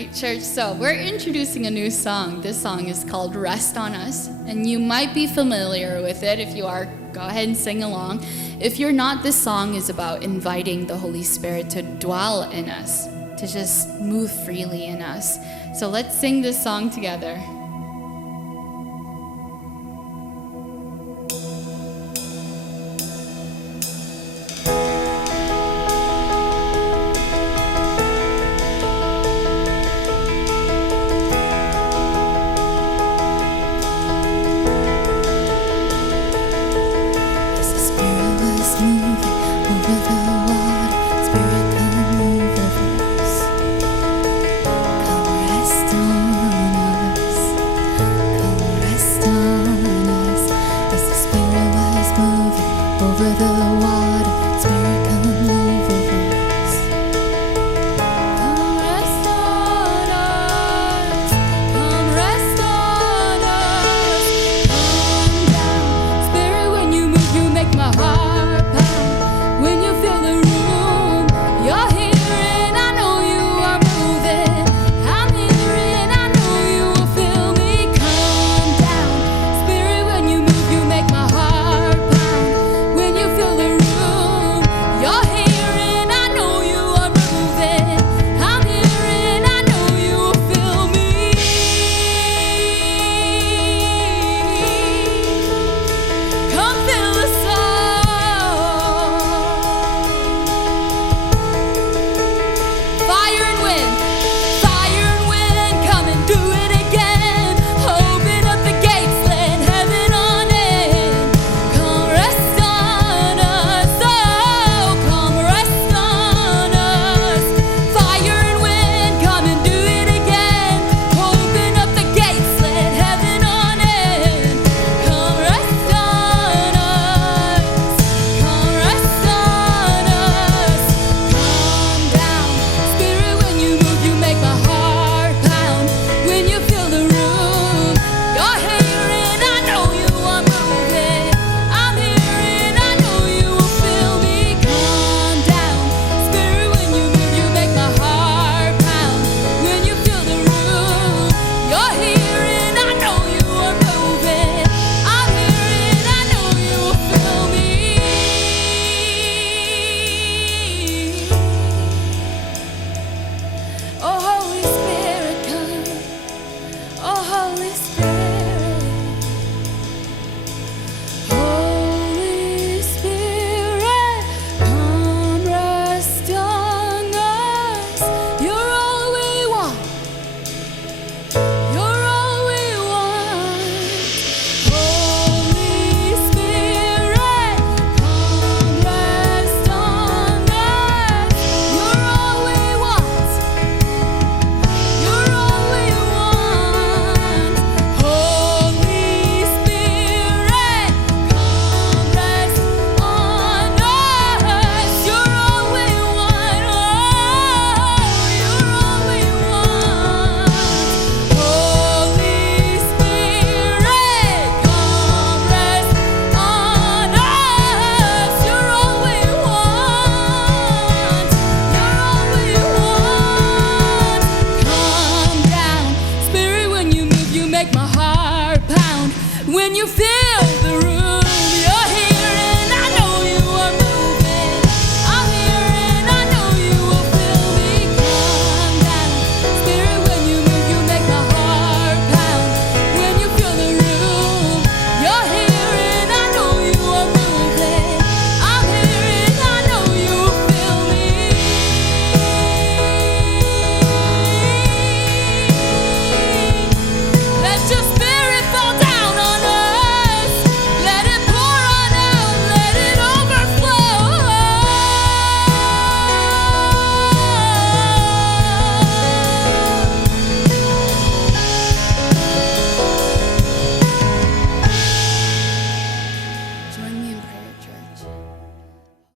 right, church? So we're introducing a new song. This song is called Rest on Us, and you might be familiar with it. If you are, go ahead and sing along. If you're not, this song is about inviting the Holy Spirit to dwell in us, to just move freely in us. So let's sing this song together.